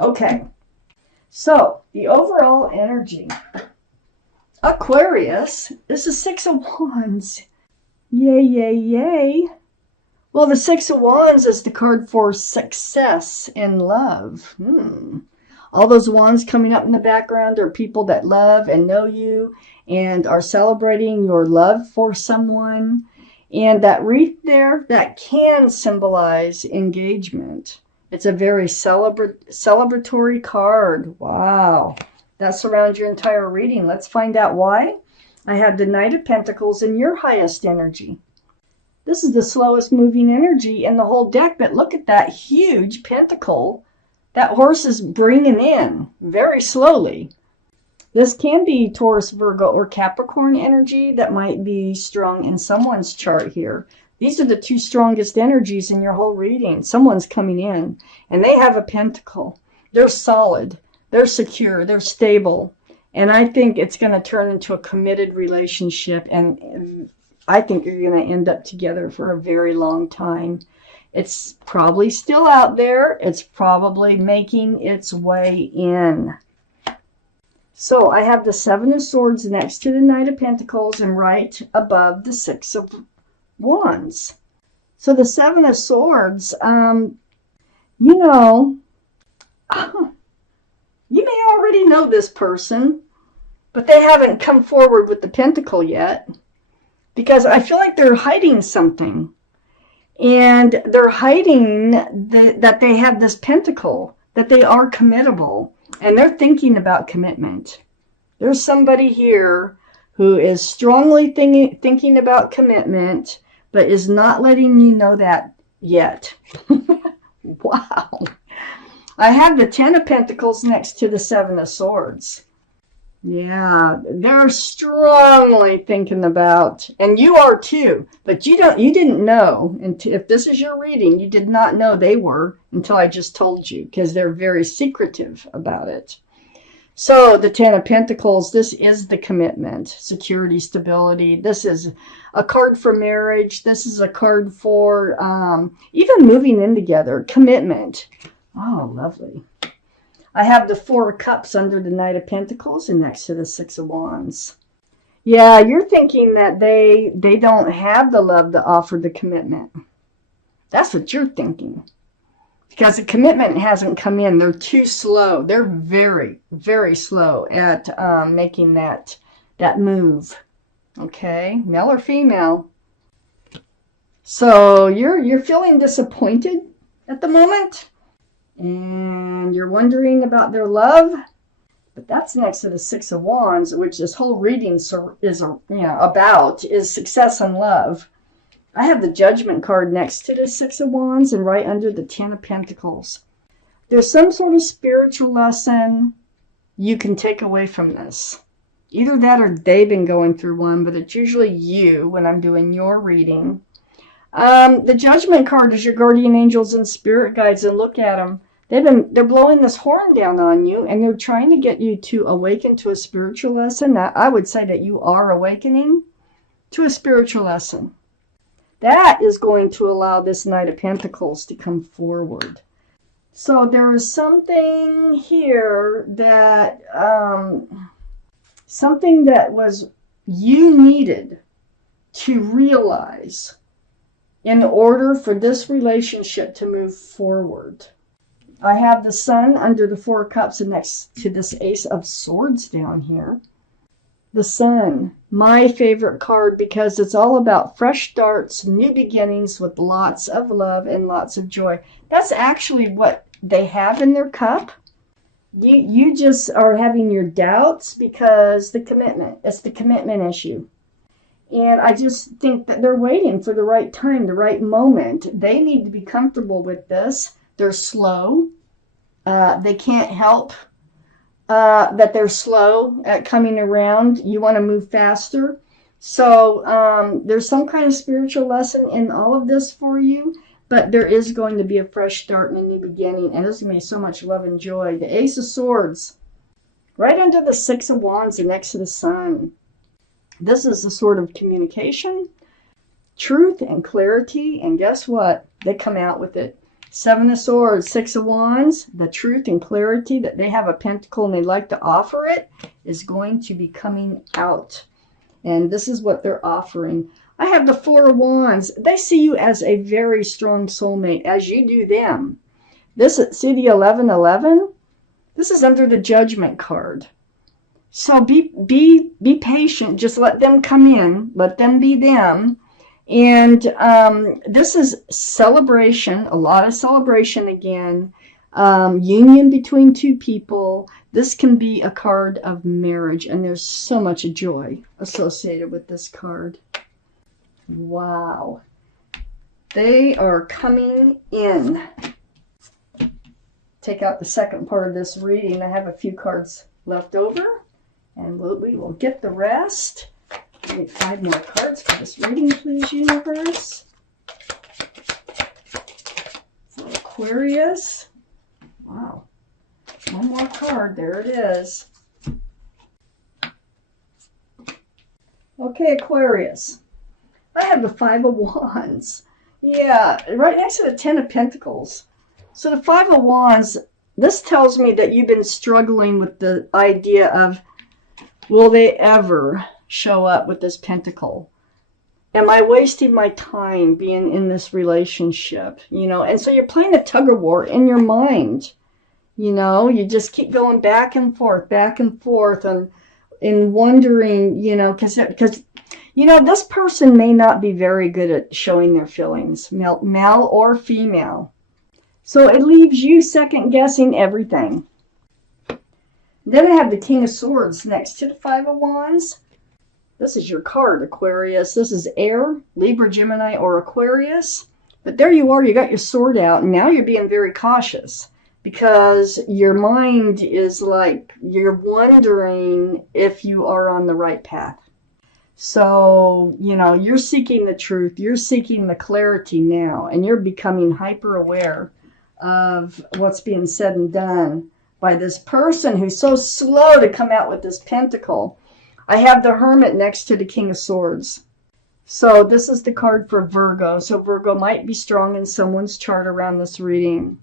Okay, so the overall energy. Aquarius is the Six of Wands. Yay, yay, yay. Well, the Six of Wands is the card for success in love. All those wands coming up in the background are people that love and know you and are celebrating your love for someone. And that wreath there, that can symbolize engagement. It's a very celebratory card. Wow. That surrounds your entire reading. Let's find out why. I have the Knight of Pentacles in your highest energy. This is the slowest moving energy in the whole deck, but look at that huge pentacle that horse is bringing in very slowly. This can be Taurus, Virgo, or Capricorn energy that might be strong in someone's chart here. These are the two strongest energies in your whole reading. Someone's coming in, and they have a pentacle. They're solid. They're secure. They're stable. And I think it's going to turn into a committed relationship, and I think you're going to end up together for a very long time. It's probably still out there. It's probably making its way in. So I have the Seven of Swords next to the Knight of Pentacles and right above the Six of Wands. So the Seven of Swords, you know, you may already know this person, but they haven't come forward with the Pentacle yet, because I feel like they're hiding something. And they're hiding that they have this pentacle, that they are committable, and they're thinking about commitment. There's somebody here who is strongly thinking about commitment, but is not letting you know that yet. Wow. I have the Ten of Pentacles next to the Seven of Swords. Yeah, they're strongly thinking about, and you are too, but you didn't know, and if this is your reading, you did not know they were until I just told you, because they're very secretive about it. So the Ten of Pentacles, this is the commitment, security, stability. This is a card for marriage. This is a card for even moving in together, commitment. Oh, lovely. I have the Four of Cups under the Knight of Pentacles and next to the Six of Wands. Yeah, you're thinking that they don't have the love to offer the commitment. That's what you're thinking. Because the commitment hasn't come in. They're too slow. They're very, very slow at making that move. Okay, male or female. So you're feeling disappointed at the moment. And you're wondering about their love, but that's next to the Six of Wands, which this whole reading is about is success and love. I have the Judgment card next to the Six of Wands and right under the Ten of Pentacles. There's some sort of spiritual lesson you can take away from this. Either that or they've been going through one, but it's usually you when I'm doing your reading. The Judgment card is your guardian angels and spirit guides, and look at them. They're blowing this horn down on you, and they're trying to get you to awaken to a spiritual lesson. I would say that you are awakening to a spiritual lesson. That is going to allow this Knight of Pentacles to come forward. So there is something here that, something that was you needed to realize in order for this relationship to move forward. I have the Sun under the Four of Cups and next to this Ace of Swords down here. The Sun, my favorite card, because it's all about fresh starts, new beginnings with lots of love and lots of joy. That's actually what they have in their cup. You just are having your doubts because it's the commitment issue. And I just think that they're waiting for the right time, the right moment. They need to be comfortable with this. They're slow. They can't help that they're slow at coming around. You want to move faster. So there's some kind of spiritual lesson in all of this for you. But there is going to be a fresh start and a new beginning. And there's going to be so much love and joy. The Ace of Swords, right under the Six of Wands and next to the Sun. This is the sort of communication, truth, and clarity. And guess what? They come out with it. Seven of Swords, Six of Wands, the truth and clarity that they have a pentacle and they'd like to offer it is going to be coming out. And this is what they're offering. I have the Four of Wands. They see you as a very strong soulmate, as you do them. This, see the 1111? This is under the Judgment card. So be patient. Just let them come in. Let them be them. And this is celebration, a lot of celebration again. Union between two people. This can be a card of marriage. And there's so much joy associated with this card. Wow. They are coming in. Take out the second part of this reading. I have a few cards left over. And we will get the rest. I need 5 more cards for this reading, please, universe. For Aquarius. Wow. One more card. There it is. Okay, Aquarius. I have the Five of Wands. Yeah, right next to the Ten of Pentacles. So the Five of Wands, this tells me that you've been struggling with the idea of, will they ever show up with this pentacle? Am I wasting my time being in this relationship? You know, and so you're playing a tug of war in your mind. You know, you just keep going back and forth, and wondering, you know, because you know, this person may not be very good at showing their feelings, male or female. So it leaves you second guessing everything. Then I have the King of Swords next to the Five of Wands. This is your card, Aquarius. This is air, Libra, Gemini, or Aquarius. But there you are, you got your sword out, and now you're being very cautious because your mind is like, you're wondering if you are on the right path. So, you know, you're seeking the truth, you're seeking the clarity now, and you're becoming hyper aware of what's being said and done by this person who's so slow to come out with this pentacle. I have the Hermit next to the King of Swords. So this is the card for Virgo. So Virgo might be strong in someone's chart around this reading.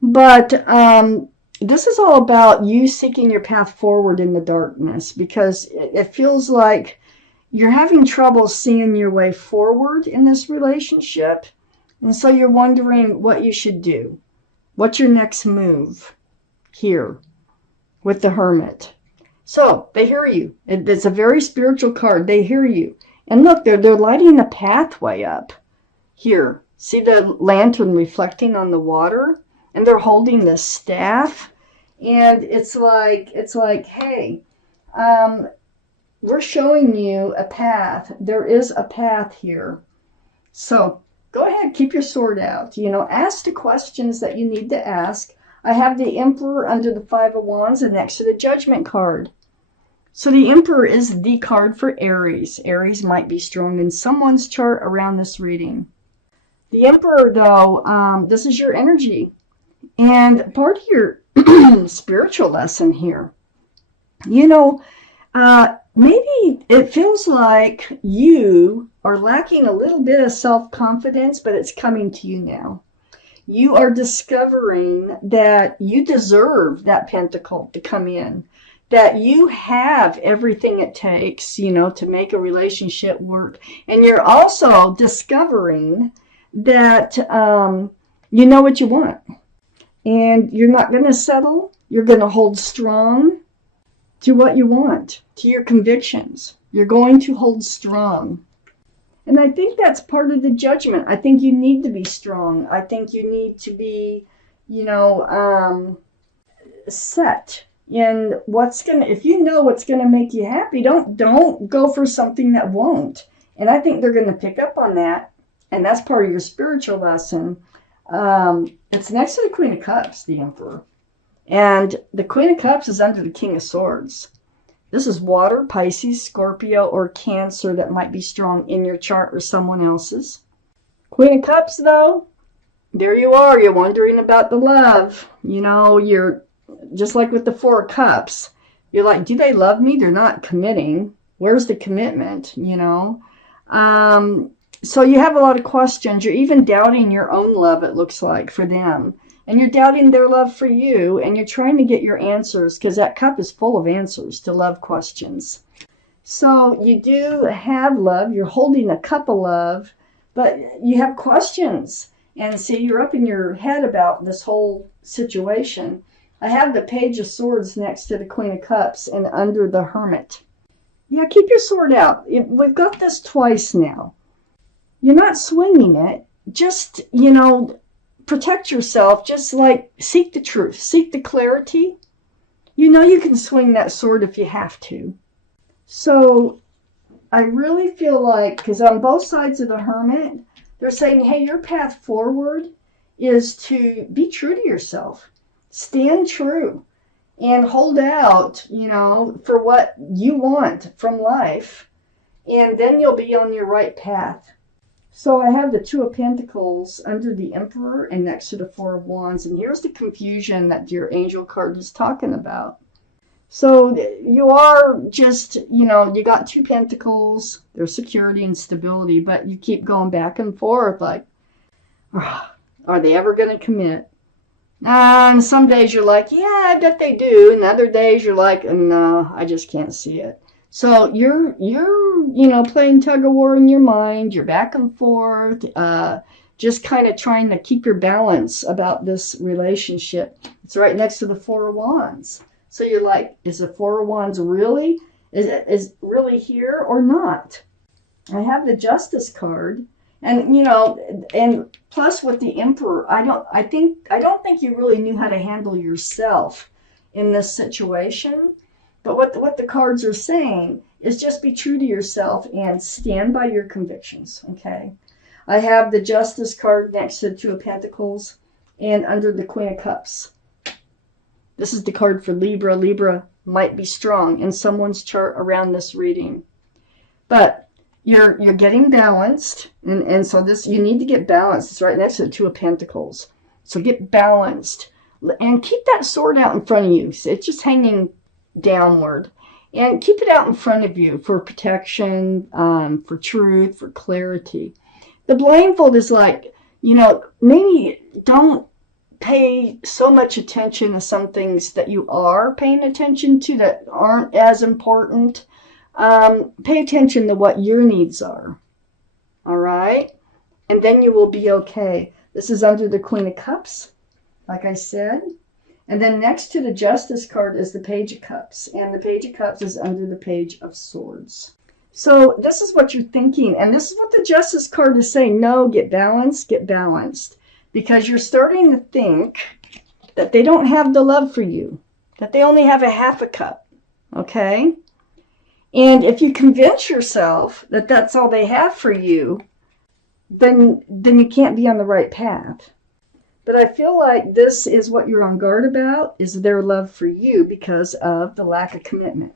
But this is all about you seeking your path forward in the darkness, because it feels like you're having trouble seeing your way forward in this relationship. And so you're wondering what you should do. What's your next move here with the Hermit? So they hear you. It's a very spiritual card. They hear you. And look, they're lighting a pathway up here. See the lantern reflecting on the water? And they're holding this staff. And it's like, hey, we're showing you a path. There is a path here. So go ahead, keep your sword out. You know, ask the questions that you need to ask. I have the Emperor under the Five of Wands and next to the Judgment card. So the Emperor is the card for Aries. Aries might be strong in someone's chart around this reading. The Emperor, though, this is your energy. And part of your spiritual lesson here. You know, maybe it feels like you are lacking a little bit of self-confidence, but it's coming to you now. You are discovering that you deserve that pentacle to come in, that you have everything it takes, you know, to make a relationship work. And you're also discovering that you know what you want. And you're not going to settle. You're going to hold strong to what you want, to your convictions. You're going to hold strong. And I think that's part of the Judgment. I think you need to be strong. I think you need to be, you know, set in what's going to, if you know what's going to make you happy, don't go for something that won't. And I think they're going to pick up on that. And that's part of your spiritual lesson. It's next to the Queen of Cups, the Emperor. And the Queen of Cups is under the King of Swords. This is water, Pisces, Scorpio, or Cancer that might be strong in your chart or someone else's. Queen of Cups, though, there you are. You're wondering about the love. You know, you're just like with the Four of Cups. You're like, do they love me? They're not committing. Where's the commitment, you know? So you have a lot of questions. You're even doubting your own love, it looks like, for them. And you're doubting their love for you, and you're trying to get your answers, because that cup is full of answers to love questions. So you do have love. You're holding a cup of love, but you have questions. And see, you're up in your head about this whole situation. I have the Page of Swords next to the Queen of Cups and under the Hermit. Yeah, keep your sword out. We've got this twice now. You're not swinging it. Just, protect yourself. Just like seek the truth, seek the clarity. You know you can swing that sword if you have to. So I really feel like, because on both sides of the Hermit, they're saying, hey, your path forward is to be true to yourself. Stand true and hold out, for what you want from life. And then you'll be on your right path. So I have the Two of Pentacles under the Emperor and next to the Four of Wands. And here's the confusion that your angel card is talking about. So you are just, you got two pentacles. There's security and stability, but you keep going back and forth like, are they ever going to commit? And some days you're like, yeah, I bet they do. And other days you're like, no, I just can't see it. So you're playing tug of war in your mind. You're back and forth, just kind of trying to keep your balance about this relationship. It's right next to the Four of Wands. So you're like, is the Four of Wands really, is really here or not? I have the Justice card, and and plus with the Emperor, I don't think you really knew how to handle yourself in this situation. But what the cards are saying is just be true to yourself and stand by your convictions, okay? I have the Justice card next to the Two of Pentacles and under the Queen of Cups. This is the card for Libra. Libra might be strong in someone's chart around this reading. But you're getting balanced, and so this, you need to get balanced. It's right next to the Two of Pentacles. So get balanced. And keep that sword out in front of you. It's just hanging downward, and keep it out in front of you for protection, for truth, for clarity. The blindfold is like, maybe don't pay so much attention to some things that you are paying attention to that aren't as important. Pay attention to what your needs are. All right, and then you will be okay. This is under the Queen of Cups, like I said. And then next to the Justice card is the Page of Cups. And the Page of Cups is under the Page of Swords. So this is what you're thinking. And this is what the Justice card is saying. No, get balanced, get balanced. Because you're starting to think that they don't have the love for you. That they only have a half a cup. Okay? And if you convince yourself that that's all they have for you, then you can't be on the right path. But I feel like this is what you're on guard about, is their love for you because of the lack of commitment.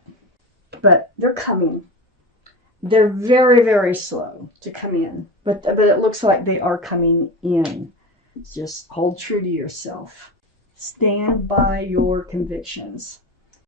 But they're coming. They're very, very slow to come in. But it looks like they are coming in. Just hold true to yourself. Stand by your convictions.